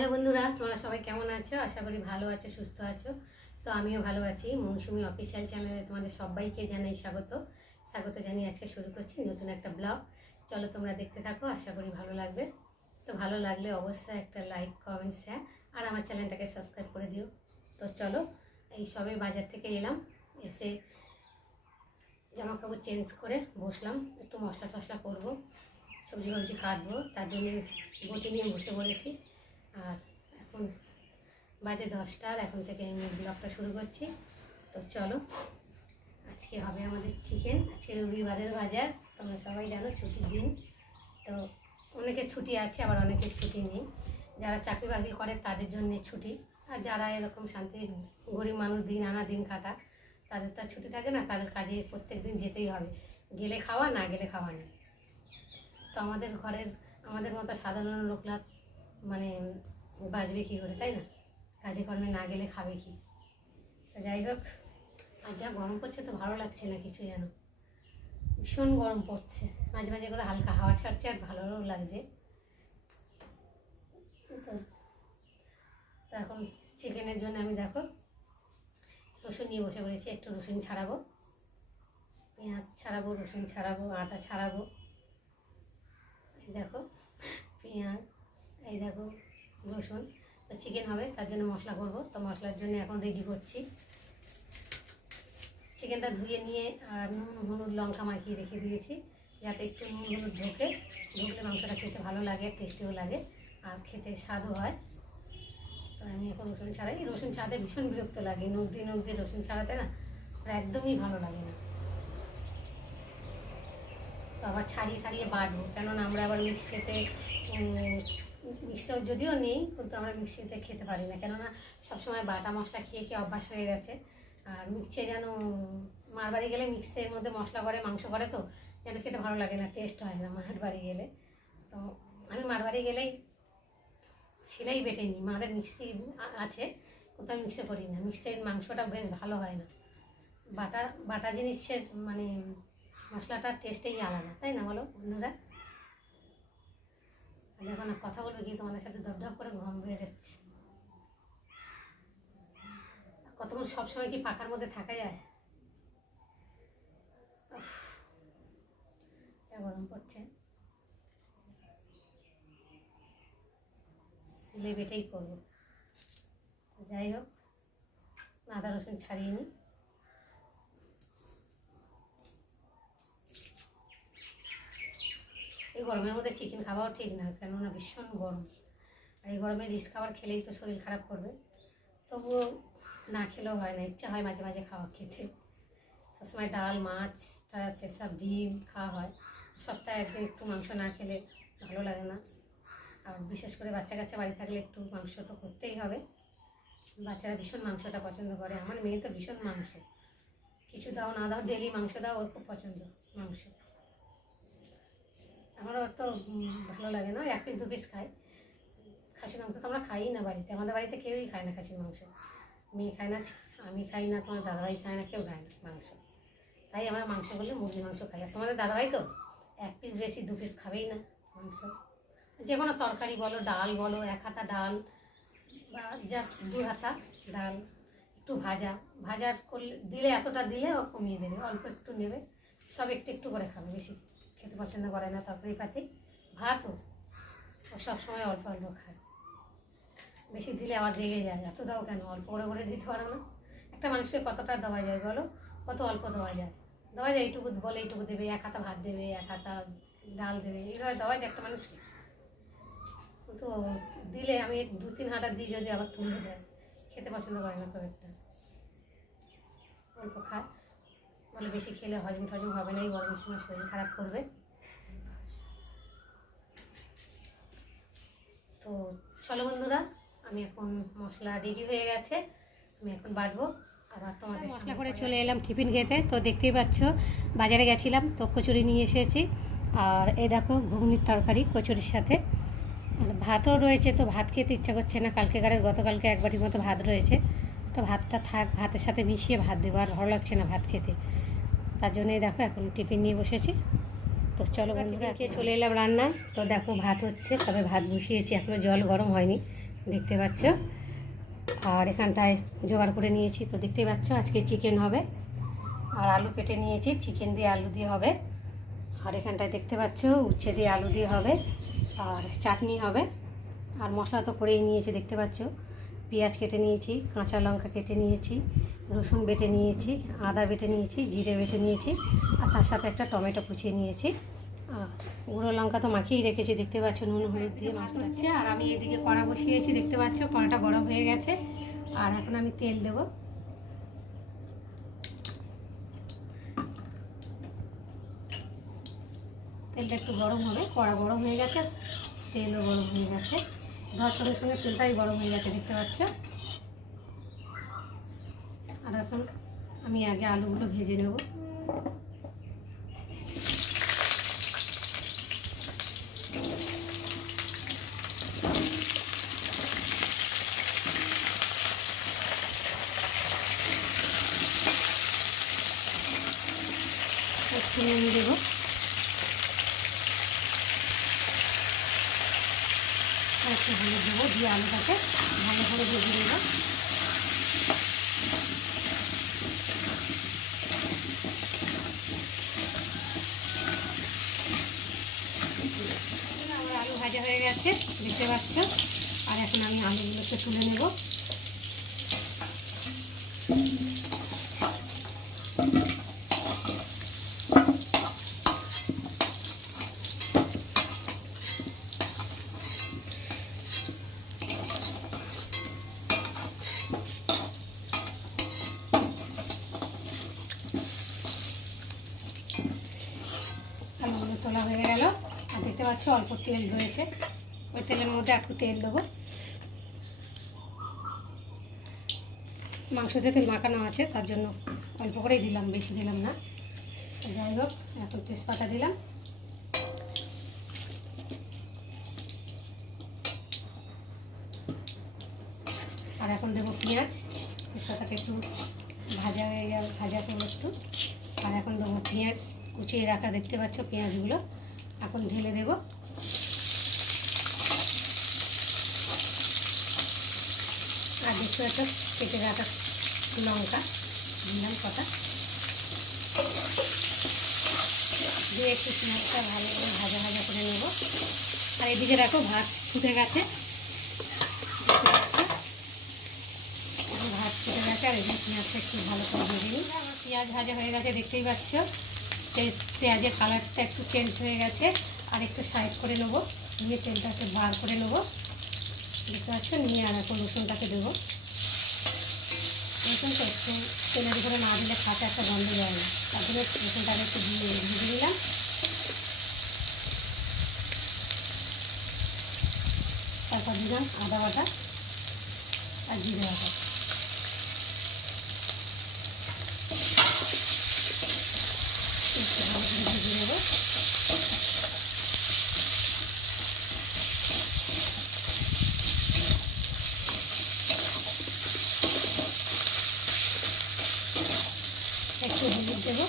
Hello বন্ধুরা, তোমরা সবাই কেমন আছো? আশা করি ভালো আছো, সুস্থ আছো। তো আমিও ভালো আছি। মৌসুমি অফিসিয়াল চ্যানেলে তোমাদের সবাইকে জানাই স্বাগত। স্বাগত জানিয়ে আজকে শুরু করছি নতুন একটা ব্লগ। চলো তোমরা দেখতে থাকো, আশা করি ভালো লাগবে। তো ভালো লাগলে অবশ্যই একটা লাইক, কমেন্ট, শেয়ার আর আমার চ্যানেলটাকে সাবস্ক্রাইব করে দিও। তো চলো, এই সবে বাজার থেকে এলাম, এসে জামা কাপড় চেঞ্জ করে বসলাম, একটু মশলা টশলা করবো, সবজি কাটবো, তার জন্য বটি নিয়ে বসে পড়েছি। আর এখন বাজে 10টা, আর এখন থেকে আমি ব্লগটা শুরু করছি। তো চলো, আজকে হবে আমাদের চিকেন। আজকে রবিবারের বাজার, তোমরা সবাই জানো ছুটির দিন। তো অনেকের ছুটি আছে, আবার অনেকের ছুটি নেই। যারা চাকরি বাকরি করে তাদের জন্য ছুটি, আর যারা এরকম শান্তি গরিব মানুষ দিন আনা দিন কাটা, তাদের তো আর ছুটি থাকে না। তাদের কাজে প্রত্যেক দিন যেতেই হবে, গেলে খাওয়া, না গেলে খাওয়া নেই। তো আমাদের মতো সাধারণ লোকরা মানে বাঁচবে কী করে, তাই না? কাজে কর্মে না গেলে খাবে কি? তো যাই হোক, আর যা গরম পড়ছে তো ভালো লাগছে না কিছু, যেন ভীষণ গরম পড়ছে। মাঝে মাঝে করে হালকা হাওয়া ছাড়ছে, আর ভালোও লাগছে। তো এখন চিকেনের জন্য আমি দেখো রসুন নিয়ে বসে পড়েছি। একটু রসুন ছাড়াবো, পেঁয়াজ ছাড়াবো, রসুন ছাড়াবো, আদা ছাড়াবো। এই দেখো পেঁয়াজ, এই দেখো রসুন। তো চিকেন হবে, তার জন্য মশলা করব। তো মশলার জন্য এখন রেডি করছি। চিকেনটা ধুয়ে নিয়ে আর নুন হলুদ লঙ্কা মাখিয়ে রেখে দিয়েছি, যাতে একটু নুন হলুদ ঢুকলে মাংসটা খেতে ভালো লাগে, টেস্টিও লাগে, আর খেতে স্বাদও হয়। তো আমি এখন রসুন ছাড়াই। রসুন ছাড়াতে ভীষণ বিরক্ত লাগে, নখ দিয়ে রসুন ছাড়াতে না একদমই ভালো লাগে না। তো আবার ছাড়িয়ে বাটবো, কেননা আমরা আবার মিক্সার যদিও নেই, কিন্তু আমরা মিক্সিতে খেতে পারি না, কেননা সবসময় বাটা মশলা খেয়ে অভ্যাস হয়ে গেছে। আর মিক্সে যেন মার বাড়ি গেলে মিক্সের মধ্যে মশলা করে মাংস করে, তো যেন খেতে ভালো লাগে না, টেস্ট হয় না মার বাড়ি গেলে। তো আমি মার বাড়ি গেলেই শিলাই বেটে নিই, মাদের মিক্সি আছে, কিন্তু আমি মিক্সে করি না। মিক্সের মাংসটা বেশ ভালো হয় না, বাটা জিনিসের মানে মশলাটার টেস্টেই আলাদা, তাই না বলো বন্ধুরা? দেখো না, কথা বলবে কি তোমাদের সাথে, দপদপ করে ঘুম বেরোচ্ছে। কতক্ষণ সবসময় কি পাখার মধ্যে থাকা যায়? গরম পড়ছে, সিলে বেটেই করবো। যাই হোক, আদা রসুন ছাড়িয়ে নিই। এই গরমের মধ্যে চিকেন খাওয়াও ঠিক না, কেননা ভীষণ গরম। আর এই গরমে রিচ খাবার খেলেই তো শরীর খারাপ করবে। তবুও না খেলেও হয় না, ইচ্ছা হয় মাঝে মাঝে খেতে। সবসময় ডাল মাছ সেসব ডিম খাওয়া হয়, সপ্তাহে একদিন একটু মাংস না খেলে ভালো লাগে না। আর বিশেষ করে বাচ্চা কাচ্চা বাড়ি থাকলে একটু মাংস তো করতেই হবে। বাচ্চারা ভীষণ মাংসটা পছন্দ করে, আমার মেয়ে তো ভীষণ মাংস, কিছু দাও না দাও ডেলি মাংস দাও, ওর খুব পছন্দ মাংস। আমারও তো ভালো লাগে না, 1 পিস 2 পিস খাই। খাসির মাংস তো আমরা খাই না বাড়িতে, আমাদের বাড়িতে কেউই খায় না খাসির মাংস। মেয়ে খায় না, আমি খাই না, তোমার দাদাভাই খায় না, কেউ খায় না মাংস। তাই আমরা মাংস বললে মুরগির মাংস খাই। আর তোমাদের দাদাভাই তো 1 পিস বেশি 2 পিস খাবেই না মাংস। যে কোনো তরকারি বলো, ডাল বলো, 1 হাতা ডাল বা জাস্ট 2 হাতা ডাল, একটু ভাজা করলে দিলে, এতটা দিলে ও কমিয়ে দেবে, অল্প একটু নেবে, সব একটু একটু করে খাবে, বেশি খেতে পছন্দ করে না তরকারি পাতি। ভাতও ও সবসময় অল্প অল্প খায়, বেশি দিলে আবার রেগে যায়, এত দাও কেন, অল্প করে দিতে পারো না? একটা মানুষকে কতটা দেওয়া যায় বলো, কত অল্প দেওয়া যায়? এইটুকু বলে এইটুকু দেবে, 1 হাতা ভাত দেবে, 1 হাতা ডাল দেবে, এইভাবে দেওয়া যায় একটা মানুষকে? তো দিলে আমি 2-3 হাতা দিই, যদি আবার তুলে দেয়, খেতে পছন্দ করে না খুব একটা, অল্প খায়, বলে বেশি খেলে হজম হবে না, এই গরমের সময় শরীর খারাপ করবে। তো চলো বন্ধুরা, আমি এখন মশলা রেডি হয়ে গেছে, আমি এখন বাটবো। আবার তোমাদের মশলা করে চলে এলাম টিফিন খেতে। তো দেখতেই পাচ্ছ বাজারে গেছিলাম, তো কচুরি নিয়ে এসেছি, আর এই দেখো ঘুগনির তরকারি কচুরির সাথে, ভাতও রয়েছে। তো ভাত খেতে ইচ্ছা করছে না, গতকালকে 1 বাটির মতো ভাত রয়েছে, তো ভাতটা থাক, ভাতের সাথে মিশিয়ে ভাত দেবো, আর ভালো লাগছে না ভাত খেতে, তার জন্যই দেখো এখন টিফিন নিয়ে বসেছি। তো চলো বন্ধুরা, খেয়ে চলে এলাম রান্নায়। তো দেখো ভাত হচ্ছে, তবে ভাত বসিয়েছি, এখনও জল গরম হয়নি, দেখতে পাচ্ছ। আর এখানটায় জোগাড় করে নিয়েছি, তো দেখতে পাচ্ছ আজকে চিকেন হবে। আর আলু কেটে নিয়েছি, চিকেন দিয়ে আলু দিয়ে হবে। আর এখানটায় দেখতে পাচ্ছ উচ্ছে দিয়ে আলু দিয়ে হবে, আর চাটনি হবে। আর মশলা তো করেই নিয়েছি, দেখতে পাচ্ছ পেঁয়াজ কেটে নিয়েছি, কাঁচা লঙ্কা কেটে নিয়েছি, রসুন বেটে নিয়েছি, আদা বেটে নিয়েছি, জিরে বেটে নিয়েছি, আর তার সাথে একটা টমেটো কুচিয়ে নিয়েছি। আর গুঁড়ো লঙ্কা তো মাখিয়েই রেখেছি, দেখতে পাচ্ছ নুন হলুদ দিয়ে মাখতে হচ্ছে। আর আমি এদিকে কড়া বসিয়েছি, দেখতে পাচ্ছ কড়াটা গরম হয়ে গেছে। আর এখন আমি তেল দেবো। তেলটা একটু গরম হবে, কড়া গরম হয়ে গেছে, তেলও গরম হয়ে গেছে, ধর সঙ্গে সঙ্গে তেলটাই গরম হয়ে গেছে, দেখতে পাচ্ছ। আর এখন আমি আগে আলুগুলো ভেজে নেব। একটু নুন দেবো, একটু হলুদ দেবো, দিয়ে আলুটাকে ভালো করে ভেজে নেব। আমার আলু ভাজা হয়ে গেছে, দেখতে পাচ্ছ। আর এখন আমি আলুগুলোকে তুলে নেব। আলুগুলো তোলা হয়ে গেল। আর দেখতে পাচ্ছ অল্প তেল রয়েছে, ওই তেলের মধ্যে একটু তেল দেবো। মাংসতে তেল মাখানো আছে, তার জন্য অল্প করেই দিলাম, বেশি দিলাম না। যাই হোক, এখন তেজপাতা দিলাম। আর এখন দেবো পেঁয়াজ। তেজপাতাটা একটু ভাজা হয়ে যাবে, ভাজা করবো একটু। আর এখন দেবো পেঁয়াজ কুচিয়ে রাখা, দেখতে পাচ্ছ পেঁয়াজগুলো এখন ঢেলে দেবো। আর দেখতে পাচ্ছ কেটে রাখা লঙ্কা দিলাম কটা, দিয়ে একটু পেঁয়াজটা ভালো করে ভাজা ভাজা করে নেব। আর এদিকে দেখো ভাত ফুটে গেছে, ভাত ফুটে গেছে। আর এদিকে পেঁয়াজটা একটু ভালো করে ভেজে নিই। আমার পেঁয়াজ ভাজা হয়ে গেছে, দেখতেই পাচ্ছ পেঁয়াজের কালারটা একটু চেঞ্জ হয়ে গেছে। আর একটু সাইড করে নেবো, নিয়ে তেলটাকে বার করে নেবো, দেখতে পাচ্ছ। নিয়ে আর এখন রসুনটাকে দেবো। রসুনটা একটু তেলের উপরে না দিলে কাঁচা একটা গন্ধ যায় না, তার জন্য রসুনটাকে একটু দিয়ে ভেজে দিলাম। তারপর দিলাম আদা বাটা আর জিরে বাটা। একটু ভালো করে ভেজে নেবো। একটু হলুদ দেবো,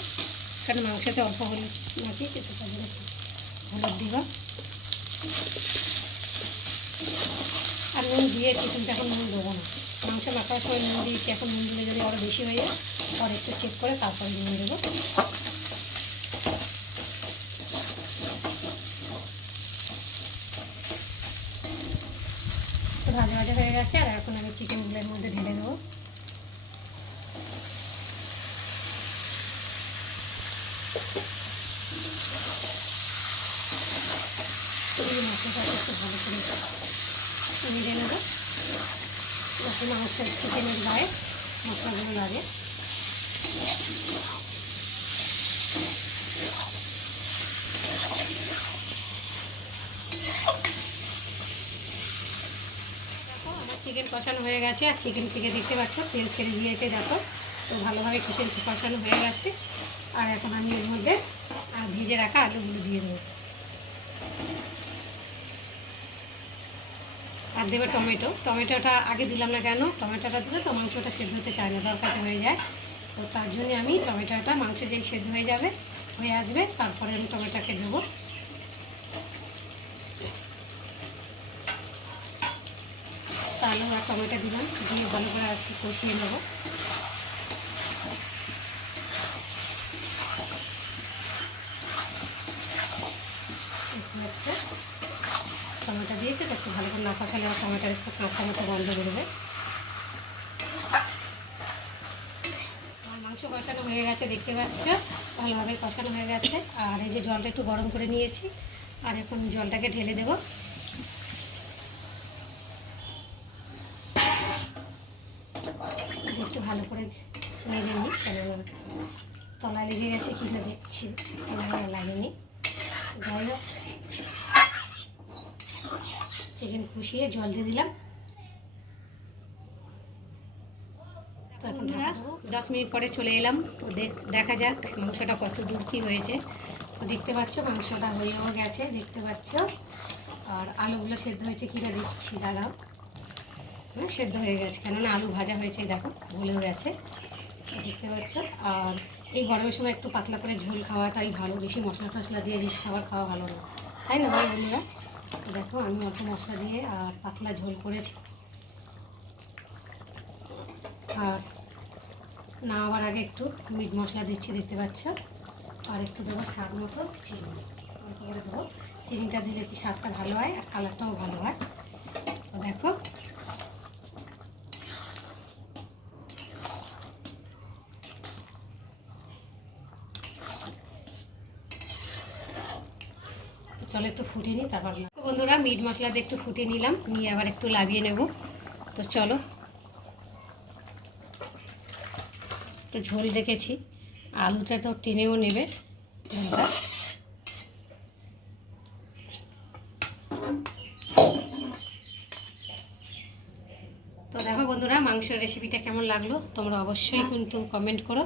কারণ মাংসতে অল্প হলুদ মাখিয়েছি, তো তার জন্য হলুদ দিব। আর নুন দিয়ে কিন্তু এখন নুন দেবো না, মাংস মাখার সময় নুন দিয়েছি। এখন নুন দিলে যদি আরও বেশি হয়ে যায়, পরে একটু চেক করে তারপরে নুন দেবো। ভাজা ভাজা হয়ে গেছে। আর এখন আমি চিকেনগুলোর মধ্যে ঢেলে দেবো। মশলাটা একটু ভালো করে নেড়ে নেবো, যাতে মাংসের চিকেনের গায়ে মশলাগুলো লাগে। দেখো আমার চিকেন কষানো হয়ে গেছে। আর চিকেন থেকে দেখতে পাচ্ছ তেল ছেড়ে দিয়েছে, দেখো। তো ভালোভাবে চিকেন কষানো হয়ে গেছে। আর এখন আমি এর মধ্যে ভেজে রাখা আলুগুলো দিয়ে দেবো। আর দেবে টমেটো। টমেটোটা আগে দিলাম না কেন, টমেটোটা দিলে তো মাংসটা সেদ্ধ হতে চায় না, দরকার হয়ে যায়। তো তার জন্যে আমি টমেটোটা মাংস যেই সেদ্ধ হয়ে যাবে, হয়ে আসবে, তারপরে আমি টমেটোকে দেবো। আলু আর টমেটো দিলাম, দিয়ে ভালো করে আর একটু কষিয়ে নেবো। হচ্ছে টমেটো দিয়েছে তো একটু ভালো করে না কষালে আর টমেটোর একটু কাঁচা মতো গন্ধ বেরোবে। মাংস কষানো হয়ে গেছে, দেখতে পাচ্ছ ভালোভাবে কষানো হয়ে গেছে। আর এই যে জলটা একটু গরম করে নিয়েছি, আর এখন জলটাকে ঢেলে দেব। একটু ভালো করে নেড়ে নিই, কেননা তলায় লেগে গেছে কিনা দেখছি, তলায় লাগেনি। যাই হোক, চিকেন কষিয়ে জল দিয়ে দিলাম। তো এখন 10 মিনিট পরে চলে এলাম। তো দেখা যাক মাংসটা কত দূর কী হয়েছে। তো দেখতে পাচ্ছ মাংসটা হয়েও গেছে, দেখতে পাচ্ছ। আর আলুগুলো সেদ্ধ হয়েছে কিনা দেখছি, দাঁড়াও। হ্যাঁ, সেদ্ধ হয়ে গেছে, কেননা আলু ভাজা হয়েছে, দেখো ভুলেও গেছে, দেখতে পাচ্ছ। আর এই গরমের সময় একটু পাতলা করে ঝোল খাওয়াটাই ভালো, বেশি মশলা টশলা দিয়ে রিচ খাবার খাওয়া ভালো না, তাই না ভাই বন্ধুরা? দেখো আমি অল্প মশলা দিয়ে আর পাতলা ঝোল করেছি। আর নামাবার আগে একটু মিট মশলা দিচ্ছি, দেখতে পাচ্ছ। আর একটু দেবো স্বাদ মতো চিনি, অল্প করে দেবো। চিনিটা দিলে কি স্বাদটা ভালো হয় আর কালারটাও ভালো হয়। তো দেখো চলো একটু ফুটিয়ে নিই, তারপর বন্ধুরা মিট মশলা দিয়ে একটু ফুটিয়ে নিলাম, নিয়ে আবার একটু লাভিয়ে নেব। তো চলো, একটু ঝোল রেখেছি, আলুটা তো টেনেও নেবে ঝোলটা। তো দেখো বন্ধুরা মাংসের রেসিপিটা কেমন লাগলো তোমরা অবশ্যই কিন্তু কমেন্ট করো।